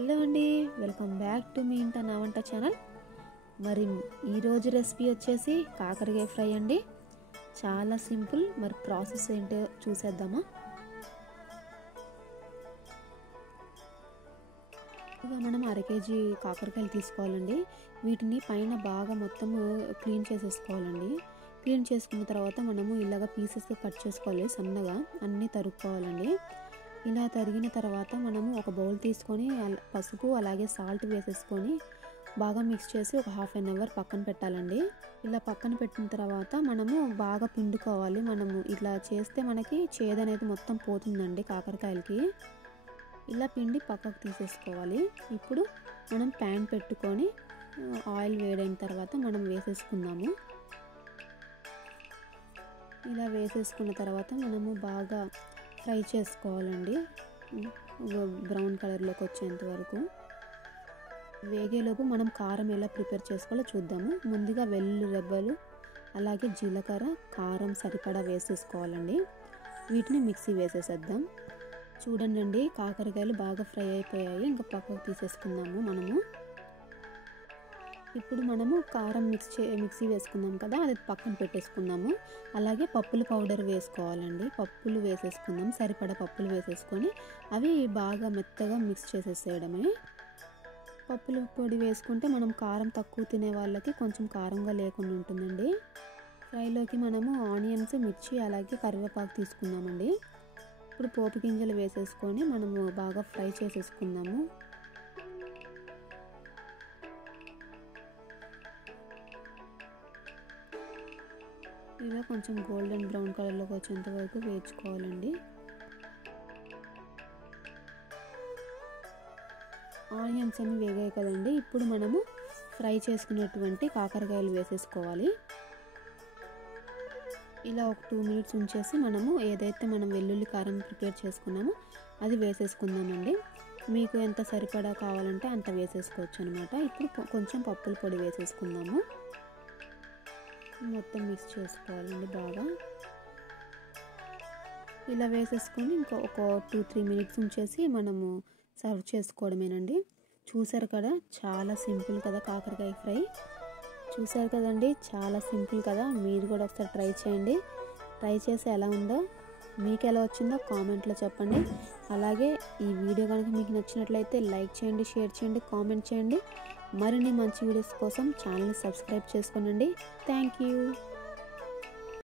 Hello అండి, welcome back to me ఇంట నా వంట ఛానల్. మరి ఈరోజు రెసిపీ వచ్చేసి కాకరకాయ ఫ్రై అండి. చాలా సింపుల్. మరి ప్రాసెస్ ఏంటో చూసేద్దామా. ఇక మనం 1/2 కేజీ కాకరకాయలు తీసుకోవాలండి. వీటిని పైన బాగా మొత్తం క్లీన్ చేసేసుకోవాలండి. క్లీన్ చేసుకున్న తర్వాత మనము ఇలాగ పీసెస్గా కట్ చేసుకోవాలి. సన్నగా అన్నీ తరుక్కోవాలండి. ఇలా తరిగిన తర్వాత మనము ఒక బౌల్ తీసుకొని పసుపు అలాగే సాల్ట్ వేసేసుకొని బాగా మిక్స్ చేసి ఒక 1/2 అవర్ పక్కన పెట్టాలండి. ఇలా పక్కన పెట్టిన తర్వాత మనము బాగా పిండుకోవాలి. మనము ఇట్లా చేస్తే మనకి చేదు అనేది మొత్తం పోతుందండి కాకరకాయలకి. ఇలా పిండి పక్కకు తీసేసుకోవాలి. ఇప్పుడు మనం ప్యాన్ పెట్టుకొని ఆయిల్ వేడైన తర్వాత మనం వేసేసుకుందాము. ఇలా వేసేసుకున్న తర్వాత మనము బాగా ఫ్రై చేసుకోవాలండి. బ్రౌన్ కలర్లోకి వచ్చేంత వరకు వేగేలోపు మనం కారం ఎలా ప్రిపేర్ చేసుకోవాలో చూద్దాము. ముందుగా వెల్లుల్లి రెబ్బలు అలాగే జీలకర్ర కారం సరిపడా వేసేసుకోవాలండి. వీటిని మిక్సీ వేసేసేద్దాం. చూడండి, కాకరకాయలు బాగా ఫ్రై అయిపోయాయి. ఇంకా పక్కకు తీసేసుకుందాము. ఇప్పుడు మనము కారం మిక్సీ వేసుకుందాం కదా, అది పక్కన పెట్టేసుకుందాము. అలాగే పప్పుల పౌడర్ వేసుకోవాలండి. పప్పులు వేసేసుకుందాం. సరిపడా పప్పులు వేసేసుకొని అవి బాగా మెత్తగా మిక్స్ చేసేసేయడమే. పప్పుల పొడి వేసుకుంటే మనం కారం తక్కువ తినే వాళ్ళకి కొంచెం కారంగా లేకుండా ఉంటుందండి. ఫ్రైలోకి మనము ఆనియన్స్, మిర్చి అలాగే కరివేపాకు తీసుకుందామండి. ఇప్పుడు పోపు గింజలు వేసేసుకొని మనము బాగా ఫ్రై చేసేసుకుందాము. ఇలా కొంచెం గోల్డెన్ బ్రౌన్ కలర్లోకి వచ్చేంత వరకు వేయించుకోవాలండి. ఆనియన్స్ అన్ని వేగాయి కదండి. ఇప్పుడు మనము ఫ్రై చేసుకున్నటువంటి కాకరకాయలు వేసేసుకోవాలి. ఇలా ఒక 2 మినిట్స్ ఉంచేసి మనము ఏదైతే మనం వెల్లుల్లి కారం ప్రిపేర్ చేసుకున్నామో అది వేసేసుకుందామండి. మీకు ఎంత సరిపడా కావాలంటే అంత వేసేసుకోవచ్చు అనమాట. ఇప్పుడు కొంచెం పప్పుల పొడి వేసేసుకుందాము. మొత్తం మిక్స్ చేసుకోవాలండి బాగా. ఇలా వేసేసుకొని ఒక 2-3 మినిట్స్ ఉంచేసి మనము సర్వ్ చేసుకోవడమేనండి. చూసారు కదా, చాలా సింపుల్ కదా కాకరకాయ ఫ్రై. చూసారు కదండి, చాలా సింపుల్ కదా. మీరు కూడా ఒకసారి ట్రై చేయండి. ట్రై చేసి ఎలా ఉందో, మీకు ఎలా వచ్చిందో కామెంట్లో చెప్పండి. అలాగే ఈ వీడియో కనుక మీకు నచ్చినట్లయితే లైక్ చేయండి, షేర్ చేయండి, కామెంట్ చేయండి. మరిన్ని మంచి వీడియోస్ కోసం ఛానల్ని సబ్స్క్రైబ్ చేసుకోండి. Thank you.